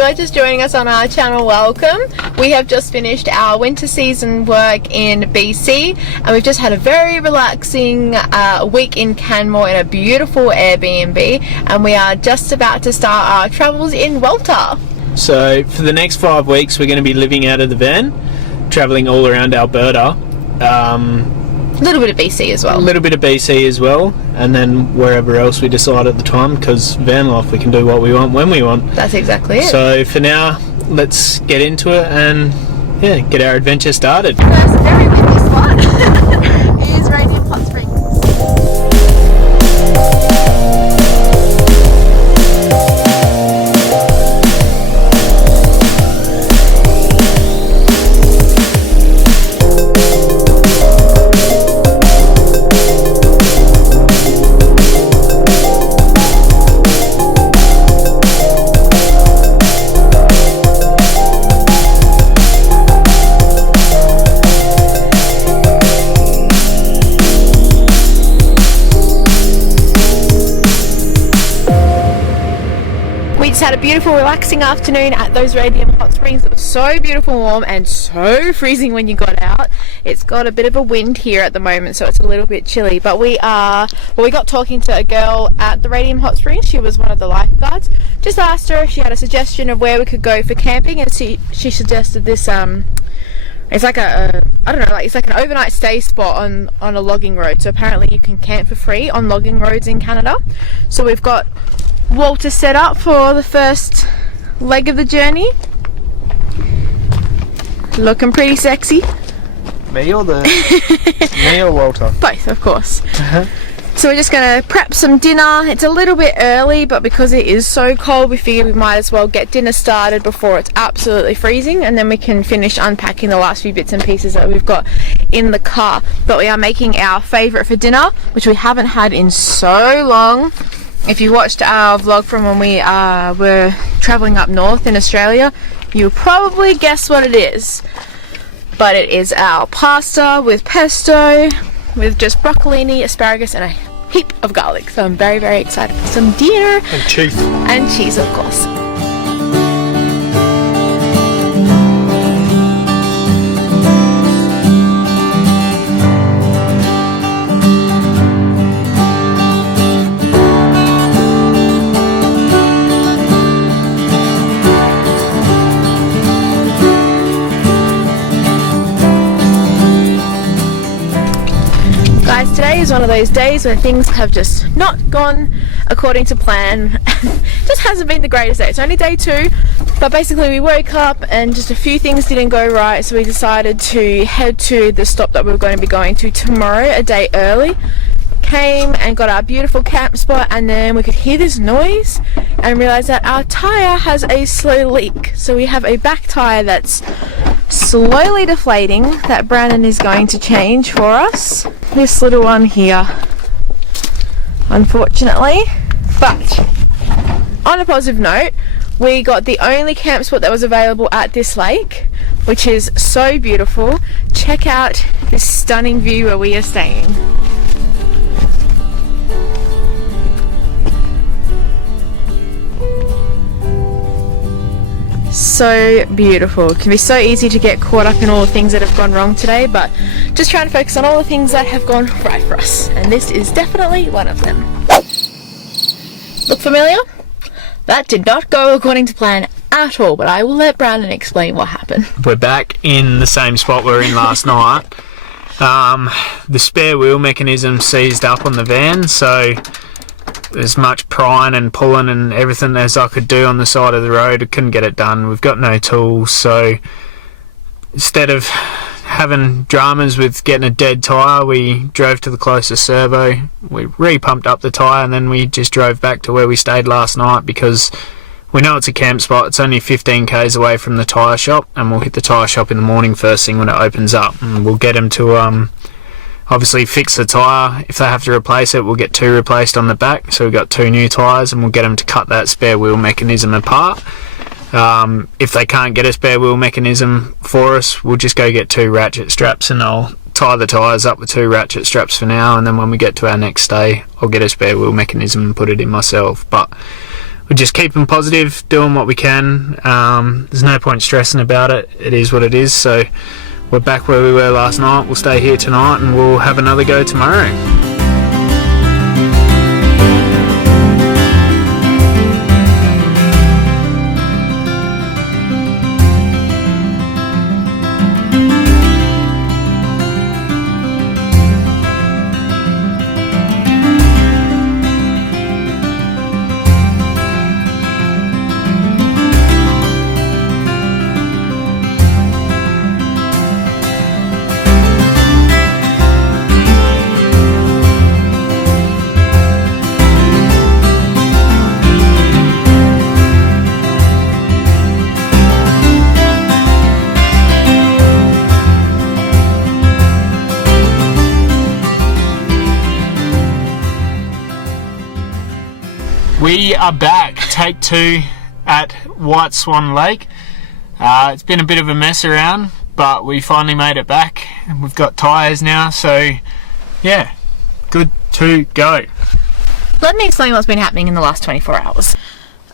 you are just joining us on our channel, welcome. We have just finished our winter season work in BC and we've just had a very relaxing week in Canmore in a beautiful Airbnb, and we are just about to start our travels in Walter. So for the next 5 weeks we're going to be living out of the van, travelling all around Alberta. A little bit of BC as well. A little bit of BC as well, and then wherever else we decide at the time, because van life, we can do what we want when we want. That's exactly it. So for now, let's get into it and yeah, get our adventure started. First very windy spot is Radium Hot Springs. Had a beautiful relaxing afternoon at those Radium Hot Springs. It was so beautiful and warm and so freezing when you got out. It's got a bit of a wind here at the moment, so it's a little bit chilly, but we got talking to a girl at the Radium Hot Springs. She was one of the lifeguards. Just asked her if she had a suggestion of where we could go for camping, and she suggested this it's like I don't know, it's like an overnight stay spot on a logging road. So apparently you can camp for free on logging roads in Canada. So we've got Walter set up for the first leg of the journey. Looking pretty sexy. Me or me or Walter? Both, of course. So we're just going to prep some dinner. It's a little bit early, but because it is so cold, we figured we might as well get dinner started before it's absolutely freezing, and then we can finish unpacking the last few bits and pieces that we've got in the car. But we are making our favourite for dinner, which we haven't had in so long. If you watched our vlog from when we were travelling up north in Australia, you'll probably guess what it is. But it is our pasta with pesto, with just broccolini, asparagus and a heap of garlic. So I'm very, very excited for some dinner. And cheese. And cheese, of course. Today is one of those days where things have just not gone according to plan. Just hasn't been the greatest day. It's only day 2, but basically we woke up and just a few things didn't go right, so we decided to head to the stop that we were going to be going to tomorrow a day early. Came and got our beautiful camp spot, and then we could hear this noise and realize that our tire has a slow leak. So we have a back tire that's slowly deflating that Brandon is going to change for us. This little one here, unfortunately. But on a positive note, we got the only camp spot that was available at this lake, which is so beautiful. Check out this stunning view where we are staying. So beautiful. It can be so easy to get caught up in all the things that have gone wrong today, but just trying to focus on all the things that have gone right for us, and this is definitely one of them. Look familiar? That did not go according to plan at all, but I will let Brandon explain what happened. We're back in the same spot we were in last night. The spare wheel mechanism seized up on the van, so as much prying and pulling and everything as I could do on the side of the road, I couldn't get it done. We've got no tools, so instead of having dramas with getting a dead tyre, we drove to the closest servo, we re-pumped up the tyre, and then we just drove back to where we stayed last night, because we know it's a camp spot. It's only 15 k's away from the tyre shop, and we'll hit the tyre shop in the morning first thing when it opens up, and we'll get them to obviously fix the tyre. If they have to replace it, we'll get 2 replaced on the back, so we've got 2 new tyres, and we'll get them to cut that spare wheel mechanism apart. If they can't get a spare wheel mechanism for us, we'll just go get 2 ratchet straps, and I'll tie the tyres up with 2 ratchet straps for now, and then when we get to our next stay, I'll get a spare wheel mechanism and put it in myself. But we're just keeping positive, doing what we can. There's no point stressing about it. It is what it is. So we're back where we were last night. We'll stay here tonight and we'll have another go tomorrow. We are back, take 2 at Whiteswan Lake. It's been a bit of a mess around, but we finally made it back. We've got tyres now, so yeah, good to go. Let me explain what's been happening in the last 24 hours.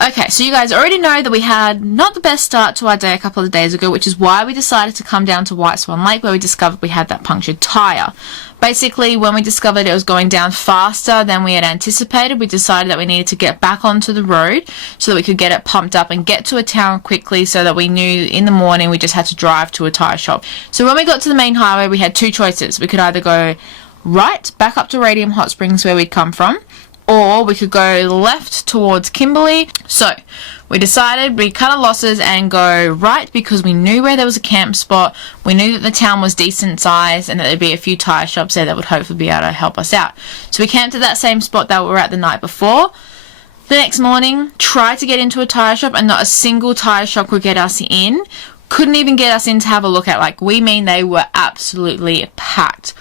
Okay, so you guys already know that we had not the best start to our day a couple of days ago, which is why we decided to come down to Whiteswan Lake, where we discovered we had that punctured tyre. Basically, when we discovered it was going down faster than we had anticipated, we decided that we needed to get back onto the road so that we could get it pumped up and get to a town quickly, so that we knew in the morning we just had to drive to a tyre shop. So when we got to the main highway, we had two choices. We could either go right back up to Radium Hot Springs where we'd come from, or we could go left towards Kimberley. So we decided we cut our losses and go right, because we knew where there was a camp spot. We knew that the town was decent size and that there'd be a few tyre shops there that would hopefully be able to help us out. So we camped at that same spot that we were at the night before. The next morning, tried to get into a tyre shop and not a single tyre shop could get us in. Couldn't even get us in to have a look at. Like, we mean they were absolutely packed.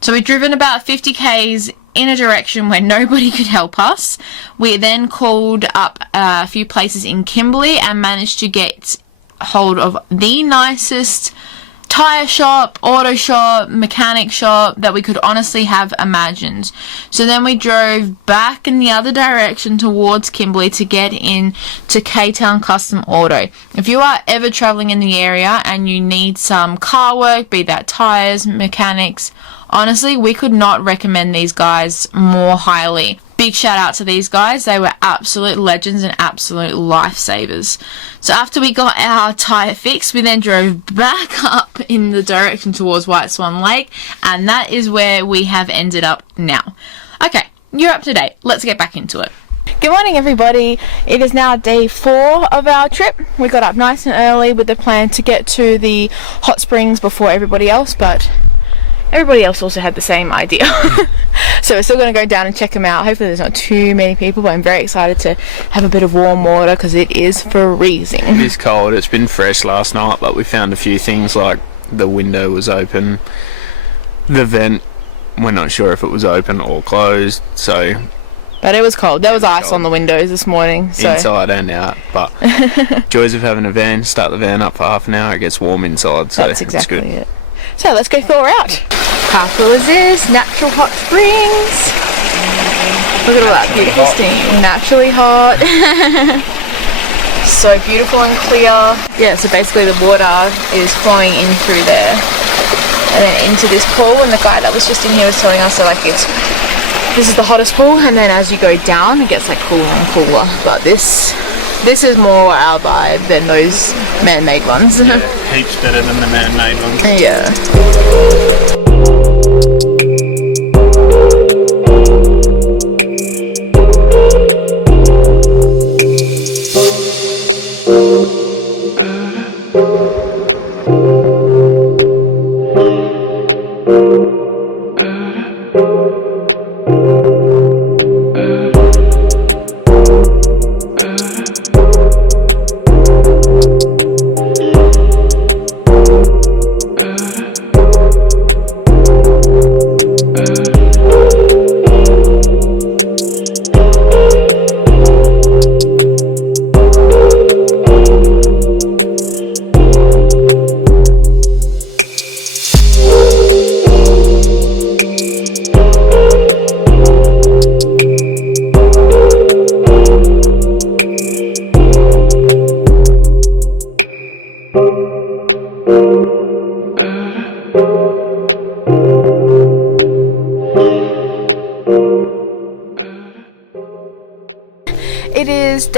So we'd driven about 50 k's in a direction where nobody could help us. We then called up a few places in Kimberley and managed to get hold of the nicest tyre shop, auto shop, mechanic shop that we could honestly have imagined. So then we drove back in the other direction towards Kimberley to get in to K-Town Custom Auto. If you are ever travelling in the area and you need some car work, be that tyres, mechanics, honestly, we could not recommend these guys more highly. Big shout out to these guys. They were absolute legends and absolute lifesavers. So after we got our tyre fixed, we then drove back up in the direction towards Whiteswan Lake, and that is where we have ended up now. Okay, you're up to date. Let's get back into it. Good morning, everybody. It is now day 4 of our trip. We got up nice and early with the plan to get to the hot springs before everybody else, but everybody else also had the same idea. So we're still going to go down and check them out. Hopefully there's not too many people, but I'm very excited to have a bit of warm water because it is freezing. It is cold. It's been fresh last night, but we found a few things, like the window was open, the vent, we're not sure if it was open or closed, so... But it was cold. There was ice on the windows this morning. So. Inside and out, but joys of having a van. Start the van up for half an hour, it gets warm inside, so that's exactly it's good. it. So let's go thaw out. How cool is this? Natural hot springs. Look at all that beautiful steam. Naturally hot. So beautiful and clear. Yeah, so basically the water is flowing in through there and then into this pool, and the guy that was just in here was telling us that like this is the hottest pool, and then as you go down it gets like cooler and cooler. But this is more our vibe than those man-made ones. Yeah, heaps better than the man-made ones. Yeah.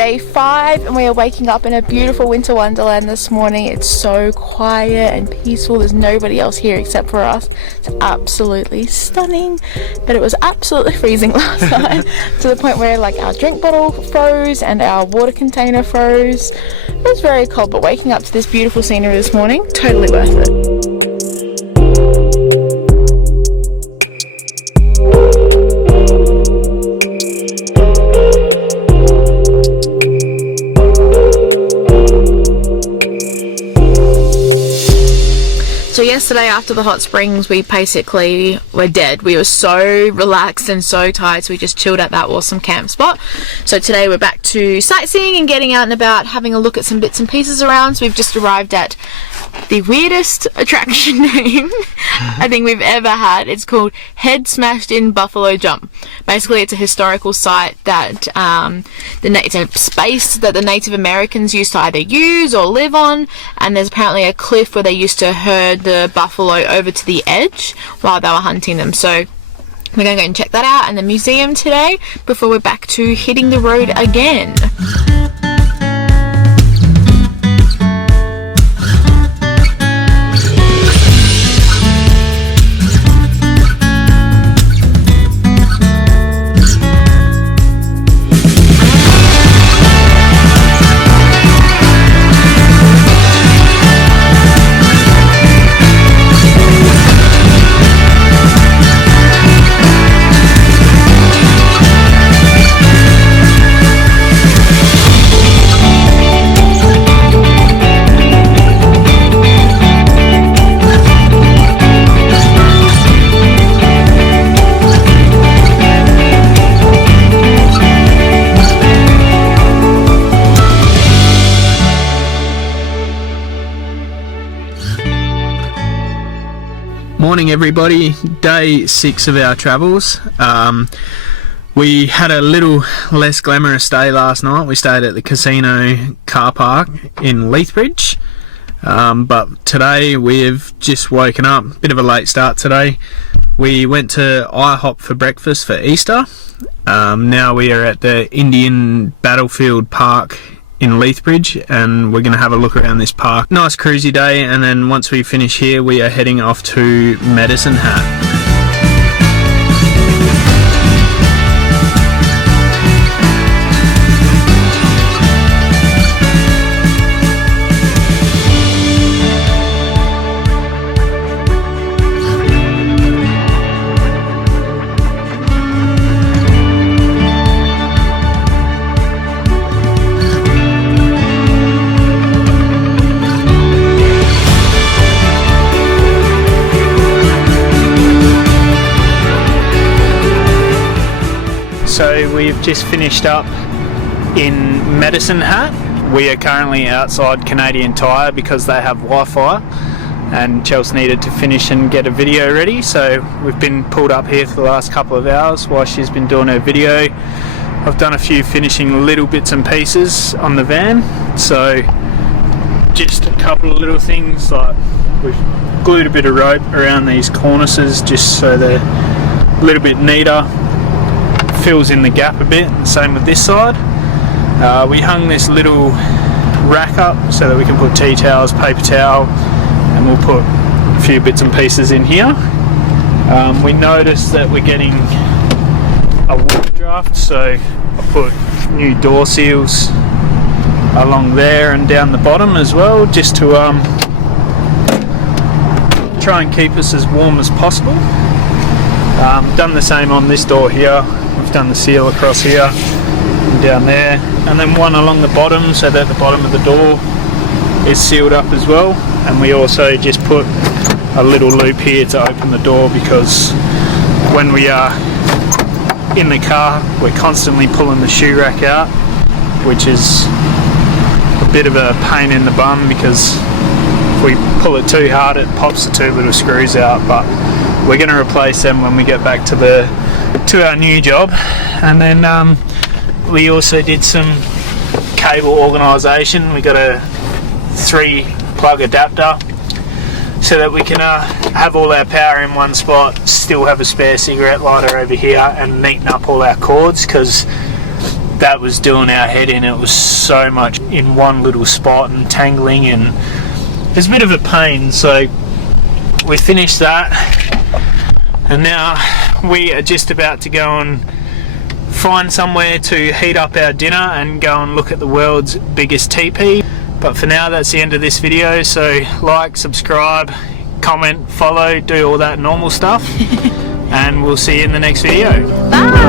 day 5 and we are waking up in a beautiful winter wonderland this morning. It's so quiet and peaceful. There's nobody else here except for us. It's absolutely stunning, but it was absolutely freezing last night to the point where like our drink bottle froze and our water container froze. It was very cold, but waking up to this beautiful scenery this morning, totally worth it. So yesterday after the hot springs, we basically were dead. We were so relaxed and so tired, so we just chilled at that awesome camp spot. So today we're back to sightseeing and getting out and about, having a look at some bits and pieces around. So we've just arrived at the weirdest attraction name I think we've ever had. It's called Head Smashed in Buffalo Jump. Basically it's a historical site that it's a space that the Native Americans used to either use or live on, and there's apparently a cliff where they used to herd the buffalo over to the edge while they were hunting them. So we're going to go and check that out in the museum today before we're back to hitting the road again. Morning everybody, day 6 of our travels. We had a little less glamorous day last night. We stayed at the casino car park in Lethbridge, but today we've just woken up, bit of a late start today. We went to IHOP for breakfast for Easter. Now we are at the Indian Battlefield Park in Lethbridge, and we're going to have a look around this park. Nice cruisy day, and then once we finish here we are heading off to Medicine Hat. So we've just finished up in Medicine Hat. We are currently outside Canadian Tire because they have Wi-Fi, and Chelsea needed to finish and get a video ready, so we've been pulled up here for the last couple of hours while she's been doing her video. I've done a few finishing little bits and pieces on the van, so just a couple of little things, like we've glued a bit of rope around these cornices just so they're a little bit neater, fills in the gap a bit. Same with this side. We hung this little rack up so that we can put tea towels, paper towel, and we'll put a few bits and pieces in here. We noticed that we're getting a water draft, so I put new door seals along there and down the bottom as well, just to try and keep us as warm as possible. Done the same on this door here. We've done the seal across here and down there, and then one along the bottom so that the bottom of the door is sealed up as well. And we also just put a little loop here to open the door, because when we are in the car we're constantly pulling the shoe rack out, which is a bit of a pain in the bum, because if we pull it too hard it pops the two little screws out. But we're going to replace them when we get back to our new job. And then we also did some cable organisation. We got a 3-plug adapter so that we can have all our power in one spot, still have a spare cigarette lighter over here, and neaten up all our cords, because that was doing our head in. It was so much in one little spot and tangling, and it was a bit of a pain. So we finished that, and now we are just about to go and find somewhere to heat up our dinner and go and look at the world's biggest teepee. But for now, that's the end of this video. So like, subscribe, comment, follow, do all that normal stuff, and we'll see you in the next video. Bye!